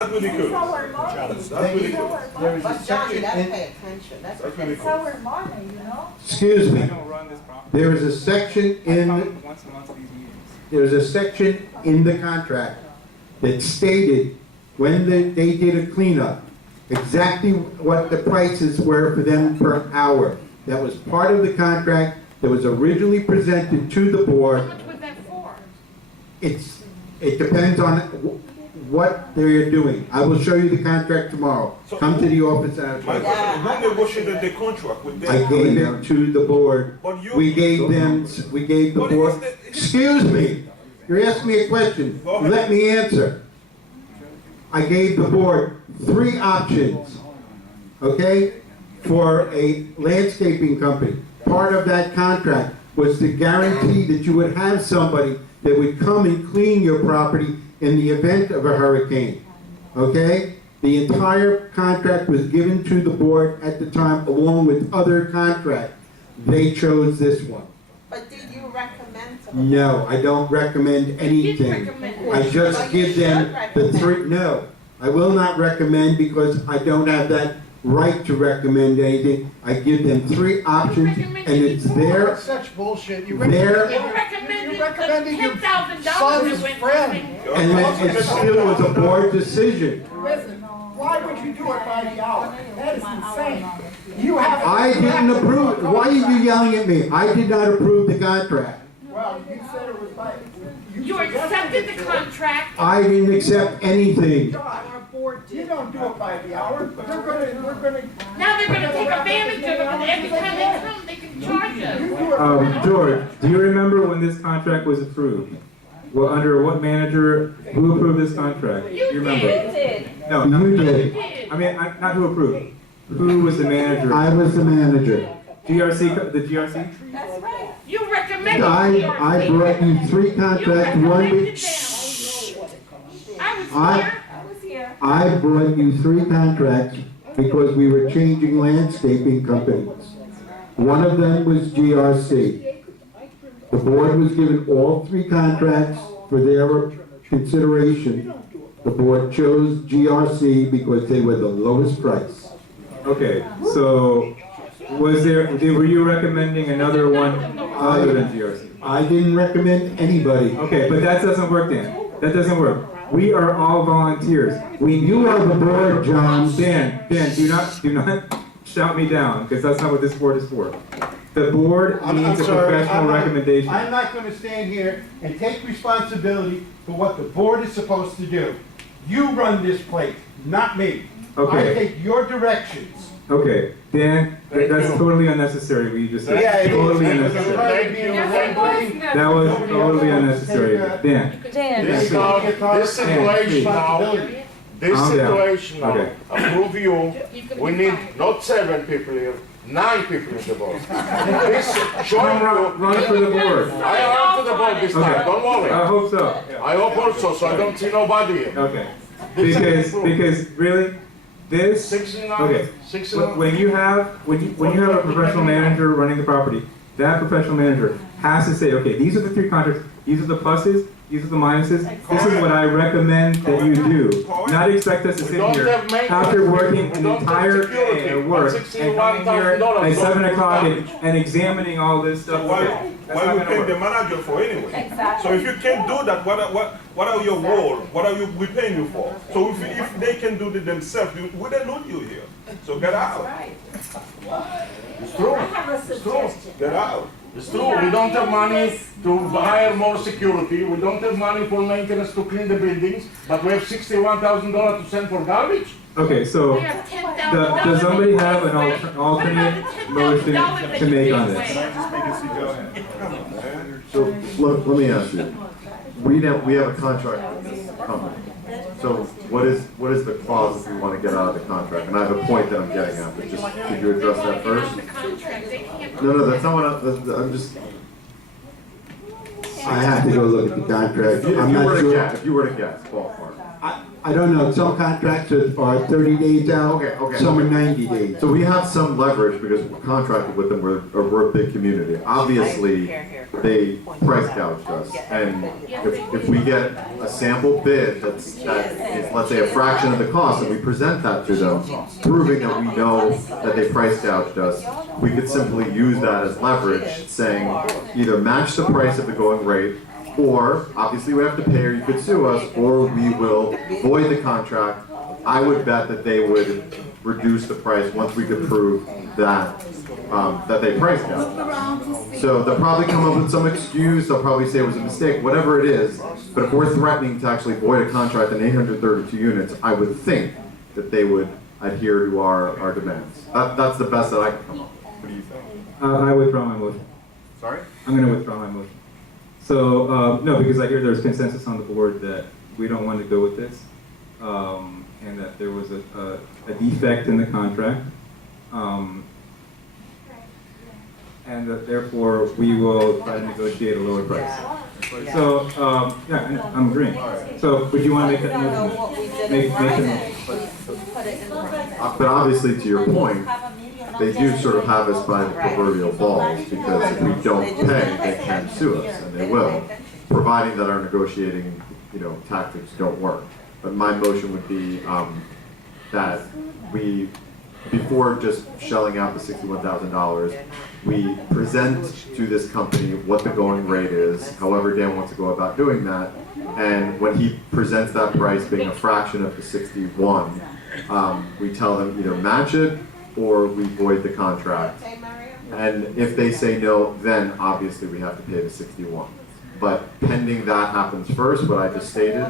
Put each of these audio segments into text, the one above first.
That's really It's cool. our money. That's really cool. There is a But John, you section gotta in, pay attention, that's That's really It's cool. our money, you know? excuse I me, don't run this property. there is a section I in, come once a month to these meetings. there's a section in the contract that stated when they did a cleanup, exactly what the prices were for them per hour. That was part of the contract that was originally presented to the board. How much was that for? It depends on what they're doing. I will show you the contract tomorrow. Come to the office and I'll show My you. question, who negotiated the contract with them? I gave it to the board. But you- We gave the But board, is the- excuse me, you're asking me a question. Go ahead. Let me answer. I gave the board 3 options, okay, for a landscaping company. Part of that contract was to guarantee that you would have somebody that would come and clean your property in the event of a hurricane, okay? The entire contract was given to the board at the time along with other contracts. They chose this one. But did you recommend to them? No, I don't recommend anything. recommend. I just But you give them should the 3, recommend. no. I will not recommend because I don't have that right to recommend anything. I give them 3 options and it's their, That's such bullshit. You There- You recommended You're recommending the your $10,000 son's went friend. and it still was a board decision. Listen, why would you do it by the hour? That is insane. You have. I didn't approve, why are you yelling at me? I did not approve the contract. Well, you said it was by. You accepted the contract. I didn't accept anything. You don't do it by the hour. We're gonna. Now they're gonna take advantage of it, and every time they come, they can charge us. George, do you remember when this contract was approved? Well, under what manager, who approved this contract? You Do you remember? did. No, not You who did. Did. I mean, not who approved. Who was the manager? I was the manager. GRC, the GRC? That's right. You recommended. I brought you 3 You contracts, one recommended week. them. I- I was here. I brought you 3 contracts because we were changing landscaping companies. One of them was GRC. The board was given all 3 contracts for their consideration. The board chose GRC because they were the lowest price. Okay, so were you recommending another one other than GRC? I didn't recommend anybody. Okay, but that doesn't work, Dan. That doesn't work. We are all volunteers. You are the board, John. Dan, do not shout me down, because that's not what this board is for. The board needs a professional recommendation. I'm not gonna stand here and take responsibility for what the board is supposed to do. You run this place, not me. I Okay. take your directions. Okay, Dan, that's totally unnecessary what you just said. Yeah, it is. Totally It was unnecessary. right in the right lane. That was totally unnecessary. Dan, This please. now, this situation now, this Calm down. situation now, Okay. approve you, we need not 7 people here, 9 people in the board. This showing you, Run for the board. I run to the board this time, Okay. don't worry. I hope so. I hope also, so I don't see nobody here. Okay. Because really, this, 69, okay. 69. When you have a professional manager running the property, that professional manager has to say, okay, these are the 3 contracts, these are the pluses, these are the minuses, this is what I recommend that you do. Not expect us to We sit don't here have maintenance, after working we an don't have entire security, day at work and coming here $61,000 at 7 o'clock damage. and examining all this So stuff. why That's we not pay gonna the work. manager for anyway? Exactly. So if you can't do that, what are your role? What are we paying you for? So if they can do it themselves, we don't need you here. So get out. It's true, I have a suggestion. get out. It's true, we don't have money to hire more security, we don't have money for maintenance to clean the buildings, but we have $61,000 to send for garbage? Okay, so We have $10,000. does somebody have an What about alternate the motion $10,000 to make on that this? you So let me ask you, we have a contract with this company. So what is the clause if we want to get out of the contract? And I have a point that I'm getting at, but just, could you address that first? The contract, they can't. No, that's not what I'm just, I have to go look at the contract. if I'm you not were to sure. guess, ballpark. I don't know, some contracts are 30 days out, Okay. some are 90 days. So we have some leverage because we're contracted with them, we're a big community. Obviously, they price gouged us. And if we get a sample bid that is, let's say, a fraction of the cost, and we present that to them, proving that we know that they price gouged us, we could simply use that as leverage, saying either match the price of the going rate, or obviously we have to pay, or you could sue us, or we will void the contract. I would bet that they would reduce the price once we could prove that that they priced gouged. So they'll probably come up with some excuse. They'll probably say it was a mistake, whatever it is. But if we're threatening to actually void a contract in 832 units, I would think that they would adhere to our demands. That's the best that I can come up with. What do you think? I withdraw my motion. Sorry? I'm gonna withdraw my motion. So, no, because I hear there's consensus on the board that we don't want to go with this, and that there was a defect in the contract, and that therefore we will try to negotiate a lower price. So, yeah, I'm agreeing. So, would you want to make that motion? Make a motion. But obviously, to your point, they do sort of have us by the proverbial balls, because if we don't pay, they can sue us, and they will, providing that our negotiating, tactics don't work. But my motion would be that we, before just shelling out the $61,000, we present to this company what the going rate is, however Dan wants to go about doing that, and when he presents that price being a fraction of the 61, we tell them either match it or we void the contract. And if they say no, then obviously we have to pay the 61. But pending that happens first, what I just stated,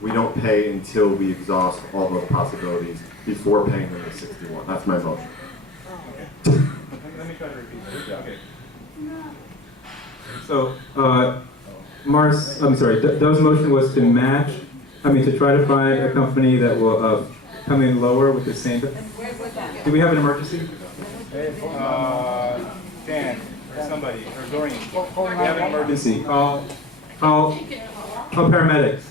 we don't pay until we exhaust all those possibilities before paying them the 61. That's my motion. Let me try to repeat that. Okay. So, Dove's motion was to match, to try to find a company that will come in lower with the same. Do we have an emergency? Dan, or somebody, or Dorian. We have an emergency. Call paramedics.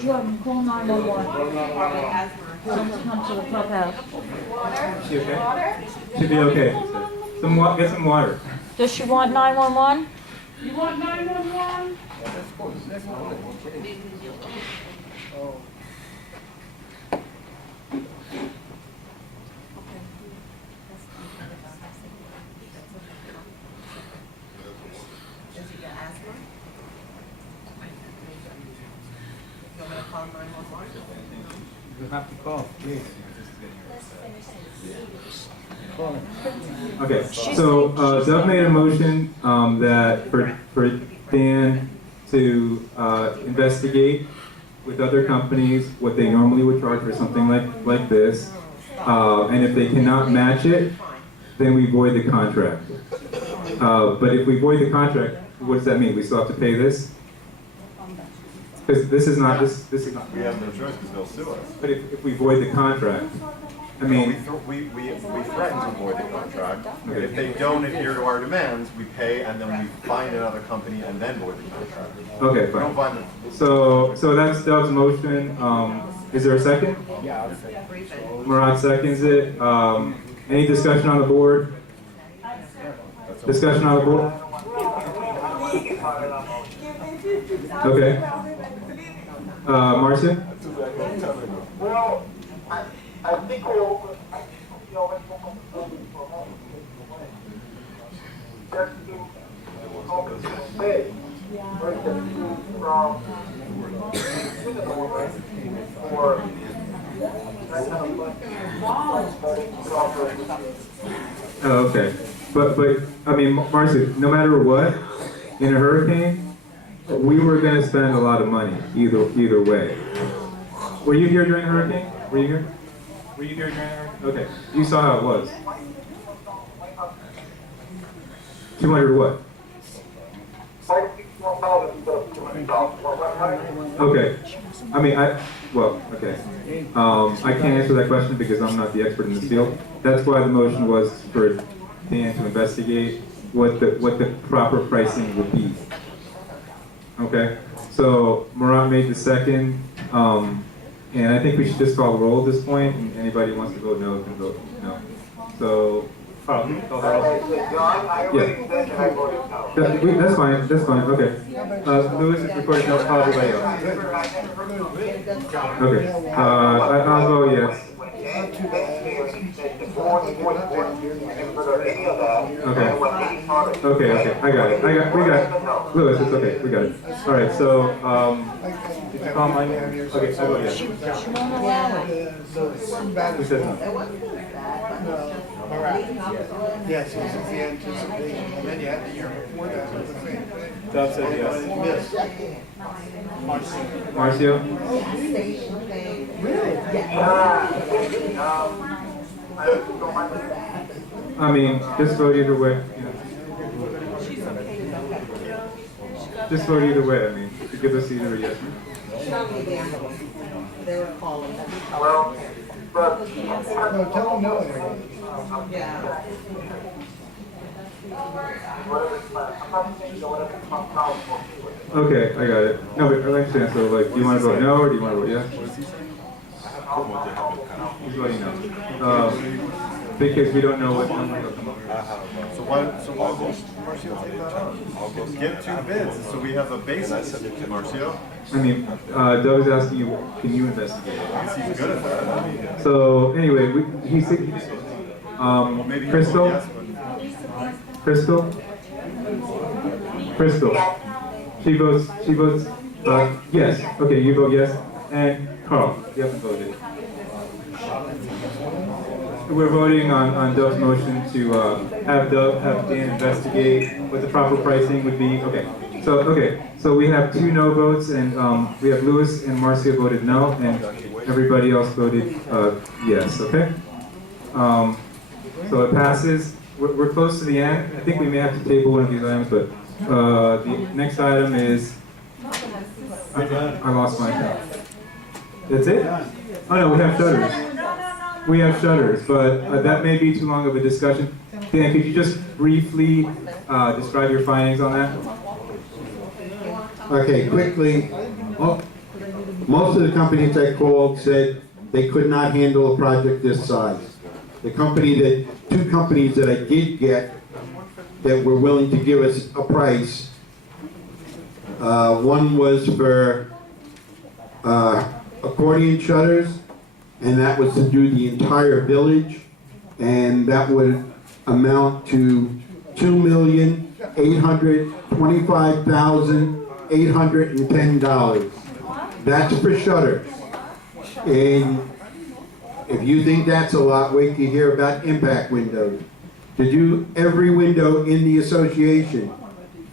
Jordan, call 911. Someone come to the clubhouse. Is she okay? She'll be okay. Get some water. Does she want 911? You want 911? Does he get asthma? You want me to call 911? You have to call, please. Okay, so Dove made a motion that for Dan to investigate with other companies what they normally would charge for something like this, and if they cannot match it, then we void the contract. But if we void the contract, what does that mean? We still have to pay this? Because this is not. We have no choice because they'll sue us. But if we void the contract, I mean. We threaten to void the contract. Okay. If they don't adhere to our demands, we pay and then we find another company and then void the contract. Okay, We don't fine. find them. So that's Dove's motion. Is there a second? Yeah. Murat seconds it. Any discussion on the board? Discussion on the board? Okay. Marcia? Well, I think we'll, just to say, Oh, okay. But I mean, Marcia, no matter what, in a hurricane, we were going to spend a lot of money either way. Were you here during the hurricane? Were you here? Were you here during the hurricane? Okay. You saw how it was. 200 what? Okay. I mean, okay. I can't answer that question because I'm not the expert in this field. That's why the motion was for Dan to investigate what the proper pricing would be. Okay. So Murat made the second. And I think we should just call the roll at this point, and anybody who wants to vote no can vote no. So, Carl, can you call the roll? Yeah. That's fine, okay. Lewis is recording no, call everybody else. Okay, I'll vote yes. Okay, I got it. We got it. Lewis, it's okay, we got it. All right, so, did you call mine? Okay, I vote yes. Who said no? Yes, it was the anticipation, and then you had the year before that, was the same thing. Dove said yes. Marcio? I mean, just vote either way. You know. Just vote either way. I mean, to give us either a yes. They were calling them. No, tell them no. Yeah. Okay, I got it. No, but I understand. So, like, do you want to vote no or do you want to vote yes? He's voting no. Because we don't know what number he'll come up with. So why get two bids, so we have a basis, Marcio. I mean, Doug's asking you, can you investigate? He's good at that, I mean. So, anyway, he said, Maybe Crystal? yes, Crystal? Crystal. She votes, yes. Okay, you vote yes. And Carl, you haven't voted. We're voting on Doug's motion to have Dan investigate what the proper pricing would be. Okay, so we have 2 no votes, and we have Lewis and Marcia voted no, and everybody else voted yes. Okay. So it passes. We're close to the end. I think we may have to table one of these items, but the next item is. I lost my account. That's it? Oh no, we have shutters. We have shutters, but that may be too long of a discussion. Dan, could you just briefly describe your findings on that? Okay, quickly, most of the companies I called said they could not handle a project this size. The two companies that I did get that were willing to give us a price, one was for accordion shutters, and that was to do the entire village, and that would amount to $2,825,810. That's for shutters. And if you think that's a lot, wait till you hear about impact windows. To do every window in the association,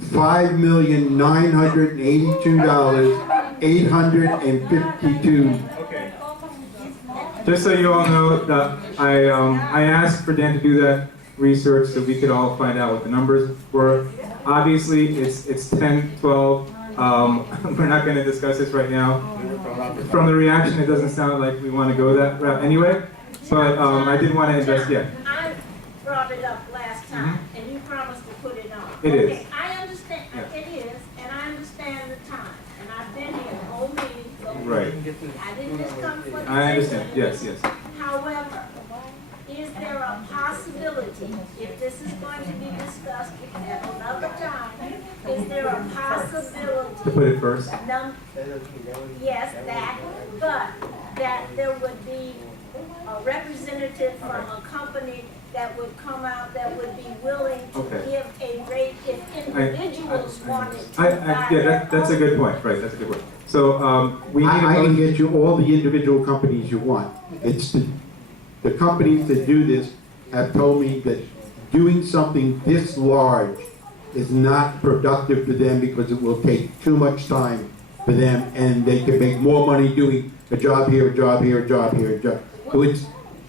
$5,982,852. Just so you all know, that I asked for Dan to do that research so we could all find out what the numbers were. Obviously, it's 10:12. We're not going to discuss this right now. From the reaction, it doesn't sound like we want to go that route anyway. But I did want to invest. Yeah. I brought it up last time, and you promised to put it on. It is. Okay, I understand. It is, and I understand the time. And I've been here the whole meeting. So Right. I didn't just come for the I understand. Yes. However, is there a possibility, if this is going to be discussed at another time, is there a possibility? To put it first. Yes, that, but that there would be a representative from a company that would come out that would be willing to give a rate if individuals wanted to buy their That's a good point. Right, that's a good point. So we need I can get you all the individual companies you want. It's the companies that do this have told me that doing something this large is not productive for them because it will take too much time for them, and they can make more money doing a job here, a job here, a job here, a job. So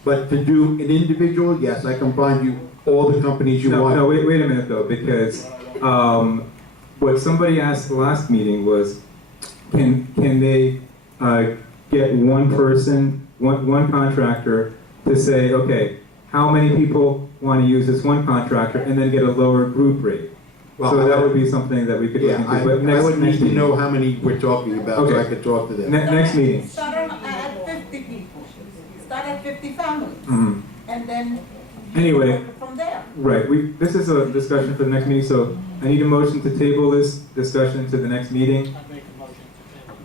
but to do an individual, yes, I can find you all the companies you want. No, wait a minute though, because what somebody asked the last meeting was, can they get one person, one contractor to say, okay, how many people want to use this one contractor, and then get a lower group rate? Well, So that would be something that we could look Yeah, into, but I next, would next need to know meeting. how many we're talking about, so I Okay. could talk to them. Next meeting. Start at 50 people, start at 50 families, Mhm. and then Anyway, from there. right, this is a discussion for the next meeting, so I need a motion to table this discussion to the next meeting.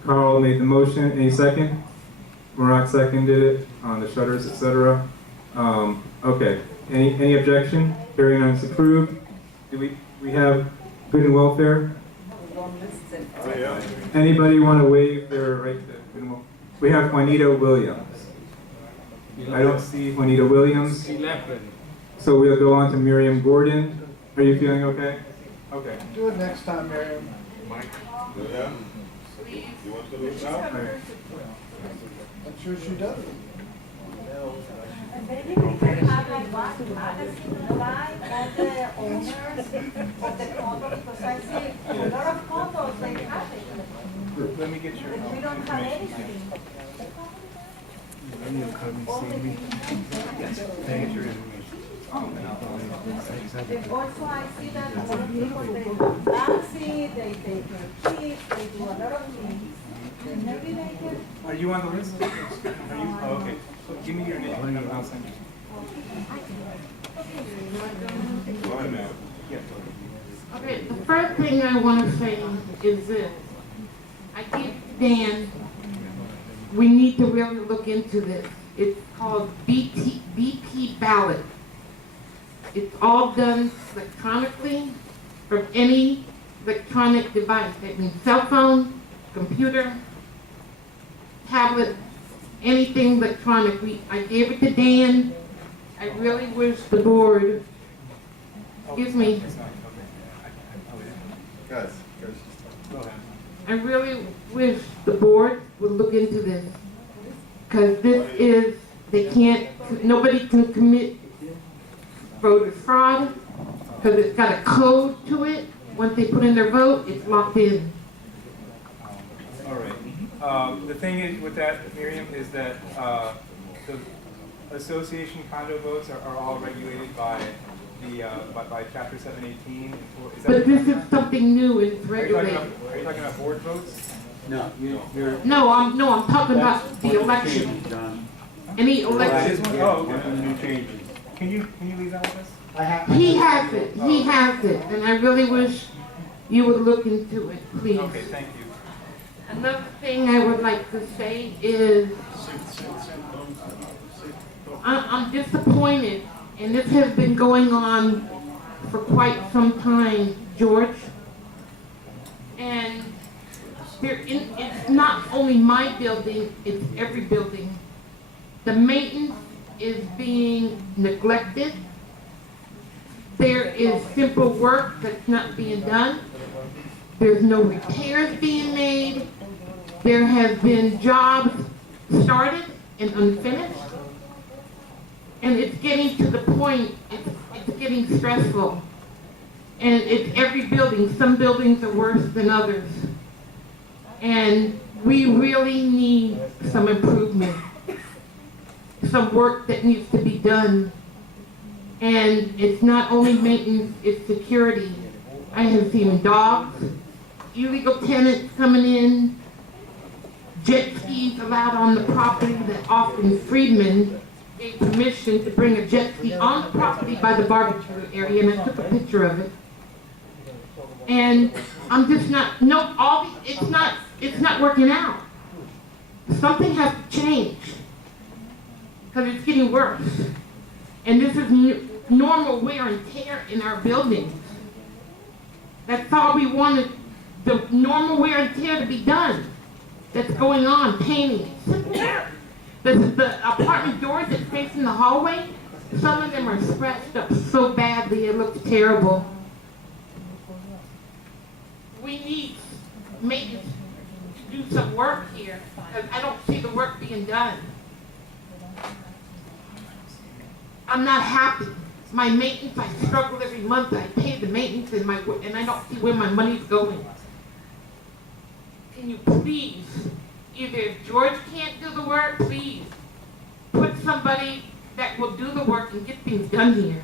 Carl made the motion, any second? Murat seconded it on the shutters, etc. Okay, any objection? Hearing none, it's approved. Do we have good and welfare? Oh, yeah. Anybody want to waive their right to good and welfare? We have Juanita Williams. I don't see Juanita Williams. So we'll go on to Miriam Gordon. Are you feeling okay? Okay. Do it next time, Miriam. Yeah? You want to do it now? All right. I'm sure she does. And maybe we can have like one magazine live of the owners of the condo, because I see a lot of condos, they have it. Let me get your. But we don't have anything. And also I see that a lot of people, they taxi, they take their kids, they do a lot of things. And maybe they can. Are you on the list? Are you? Oh, okay. Give me your name and I'll send you. Go ahead, ma'am. Yeah. Okay, the first thing I want to say is this. I give Dan, we need to really look into this. It's called BP ballot. It's all done electronically from any electronic device. That means cell phone, computer, tablet, anything electronic. I gave it to Dan. I really wish the board, excuse me, Guys, I really wish the board would look into this. Because this is, nobody can commit voter fraud, because it's got a code to it. Once they put in their vote, it's locked in. All right. The thing is with that, Miriam, is that the association condo votes are all regulated by the by Chapter 718. Is that But this is something new and it's are you talking regulated. about, are you talking about board votes? No, you're. No, I'm talking about the election. John. Any This election. one? Oh, okay. New changes. Can you leave that with us? He has it, and I really wish you would look into it, please. Okay, thank you. Another thing I would like to say is, I'm disappointed, and this has been going on for quite some time, George. And it's not only my building, it's every building. The maintenance is being neglected. There is simple work that's not being done. There's no repairs being made. There have been jobs started and unfinished. And it's getting to the point, it's getting stressful. And it's every building. Some buildings are worse than others. And we really need some improvement. Some work that needs to be done. And it's not only maintenance, it's security. I have seen dogs, illegal tenants coming in, jet skis allowed on the property that Austin Friedman gave permission to bring a jet ski on the property by the barbecue area, and I took a picture of it. And I'm just not, it's not working out. Something has to change, because it's getting worse. And this is normal wear and tear in our buildings. That's all we wanted, the normal wear and tear to be done. That's going on, painting. The apartment doors that face in the hallway, some of them are scratched up so badly it looks terrible. We need maintenance to do some work here, because I don't see the work being done. I'm not happy. My maintenance, I struggle every month. I pay the maintenance and I don't see where my money's going. Can you please, either if George can't do the work, please put somebody that will do the work and get things done here.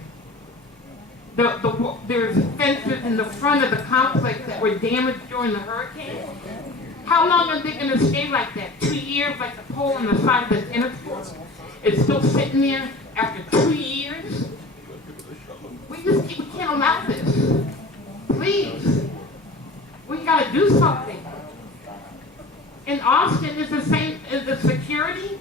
there's fences in the front of the complex that were damaged during the hurricane. How long are they gonna stay like that? 2 years, like the pole on the side of the tennis court? It's still sitting there after 2 years? We can't allow this. Please. We gotta do something. In Austin, it's the same as the security.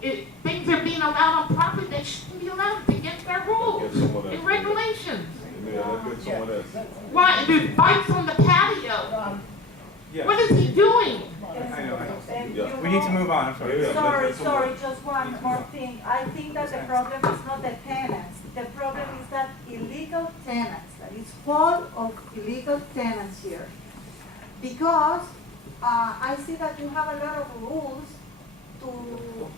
Things are being allowed on property that shouldn't be allowed against our rules and regulations. Yeah, let's get someone else. Why, there's bikes on the patio. What is he doing? I know. Yeah. We need to move on, I'm sorry. Yeah, Sorry, just one more thing. I think that the problem is not the tenants. The problem is that illegal tenants, that is full of illegal tenants here. Because I see that you have a lot of rules to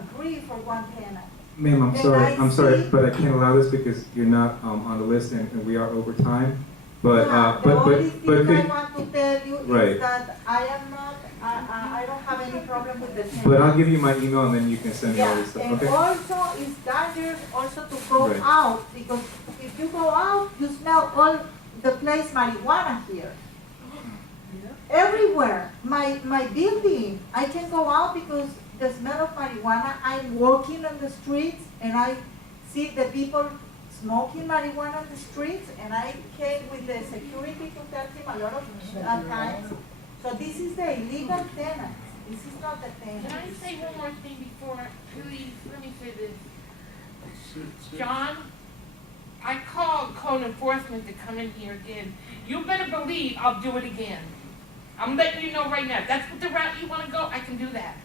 agree for one tenant. Ma'am, I'm And sorry, I I'm sorry, see- but I can't allow this because you're not on the list and we are over time. But, The only thing I could, want to tell you Right. is that I am not, I don't have any problem with the tenants. but I'll give you my email and then you can send me all Yeah, this stuff, and okay? also it's dangerous also to go Right. out, because if you go out, you smell all the place marijuana here. Everywhere, my building, I can go out because the smell of marijuana, I'm walking on the streets and I see the people smoking marijuana on the streets, and I came with the security to tell him a lot of times. So this is the illegal tenants, this is not the Can I tenants. say one more thing before, please, let me say this. John, I called code enforcement to come in here again. You better believe I'll do it again. I'm letting you know right now, if that's what the route you wanna go, I can do that.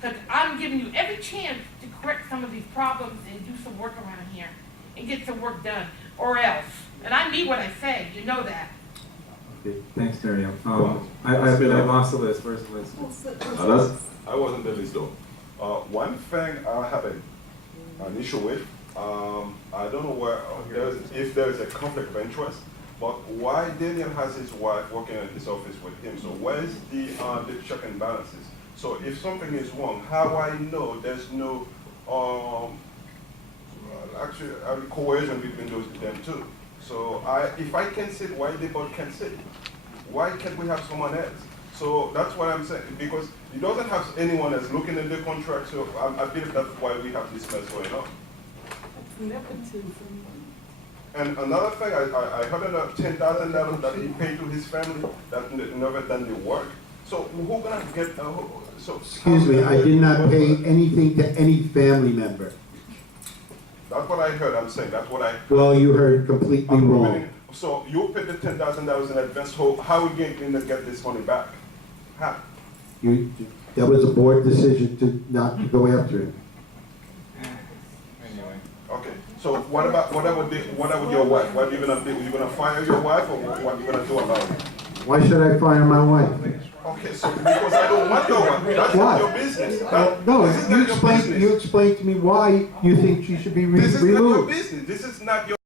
Cause I'm giving you every chance to correct some of these problems and do some work around here and get some work done, or else. And I mean what I say, you know that. Okay, thanks, Miriam. I lost the list, where's the list? I wasn't the list though. One thing I have an issue with, I don't know where, if there is a conflict of interest, but why Daniel has his wife working in his office with him? So where's the check and balances? So if something is wrong, how I know there's no actually coercion between them two? So if I can sit, why they both can sit? Why can't we have someone else? So that's what I'm saying, because he doesn't have anyone else looking in the contract, so I believe that's why we have this mess going on. And another thing, I heard about $10,000 that he paid to his family that never done the work. So who gonna get, so. Excuse me, I did not pay anything to any family member. That's what I heard, I'm saying, that's what I. Well, you heard completely wrong. So you paid the $10,000 in advance, so how are we going to get this money back? How? That was a board decision to not to go after him. Anyway. Okay, so what about your wife? What are you gonna do? You gonna fire your wife, or what are you gonna do about it? Why should I fire my wife? Okay, so because I don't want your wife, that's Why? not your business. No, This is you not your explain business. to me why you think she should be This is not your removed. business, this is not your